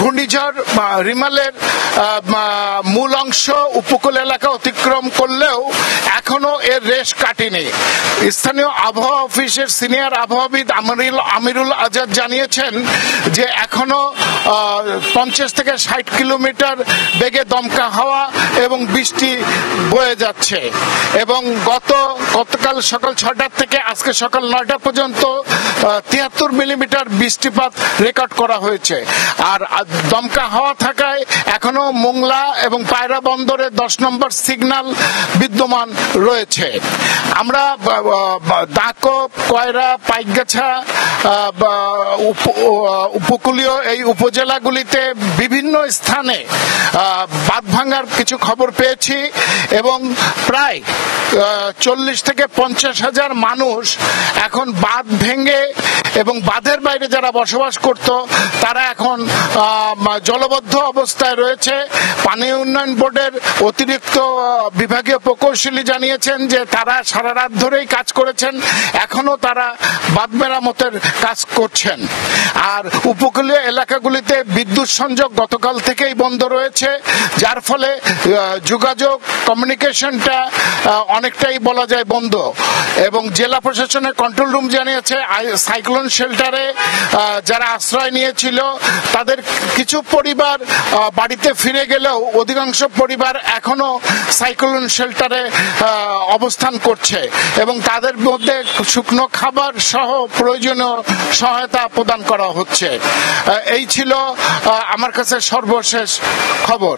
ঘূর্ণিঝড় রিমালের মূল অংশ উপকূল এলাকা অতিক্রম করলেও এখনো এর রেশ কাটেনি। স্থানীয় আবহাওয়া অফিসের সিনিয়র আবহাওয়াবিদ আমিরুল আজাদ জানিয়েছেন যে এখনো 50 থেকে 60 কিলোমিটার বেগে দমকা হাওয়া এবং বৃষ্টি বয়ে যাচ্ছে এবং গতকাল সকাল 6টা থেকে আজকে সকাল 9টা পর্যন্ত 73 মিলিমিটার বৃষ্টিপাত রেকর্ড করা হয়েছে। আর দমকা হাওয়া থাকায় এখনো মোংলা এবং পায়রা বন্দরে 10 নম্বর সিগন্যাল বিদ্যমান রয়েছে। আমরা দাকব, কয়রা, পাইকগাছা উপকূলীয় এই উপজেলাগুলিতে বিভিন্ন স্থানে বাঁধ ভাঙার কিছু খবর পেয়েছি এবং প্রায় 40 থেকে 50 হাজার মানুষ এখন বাঁধ ভেঙে এবং বাঁধের বাইরে যারা বসবাস করত তারা এখন জলবদ্ধ অবস্থায় রয়েছে। পানি উন্নয়ন বোর্ডের অতিরিক্ত বিভাগীয় প্রকৌশলী জানিয়েছেন যে তারা সারা রাত ধরেই কাজ করেছেন, এখনো তারা বাঁধ মেরামতের কাজ করছেন। আর উপকূলীয় এলাকাগুলিতে বিদ্যুৎ সংযোগ গতকাল থেকেই বন্ধ রয়েছে, যার ফলে যোগাযোগ কমিউনিকেশনটা অনেকটাই বলা যায় বন্ধ। এবং জেলা প্রশাসনের কন্ট্রোল রুম জানিয়েছে সাইক্লোন শেল্টারে যারা আশ্রয় নিয়েছিল তাদের কিছু পরিবার বাড়িতে ফিরে গেলেও অধিকাংশ পরিবার এখনো সাইক্লোন শেল্টারে অবস্থান করছে এবং তাদের মধ্যে শুকনো খাবার সহ প্রয়োজনীয় সহায়তা প্রদান করা হচ্ছে। এই ছিল আমার কাছে সর্বশেষ খবর।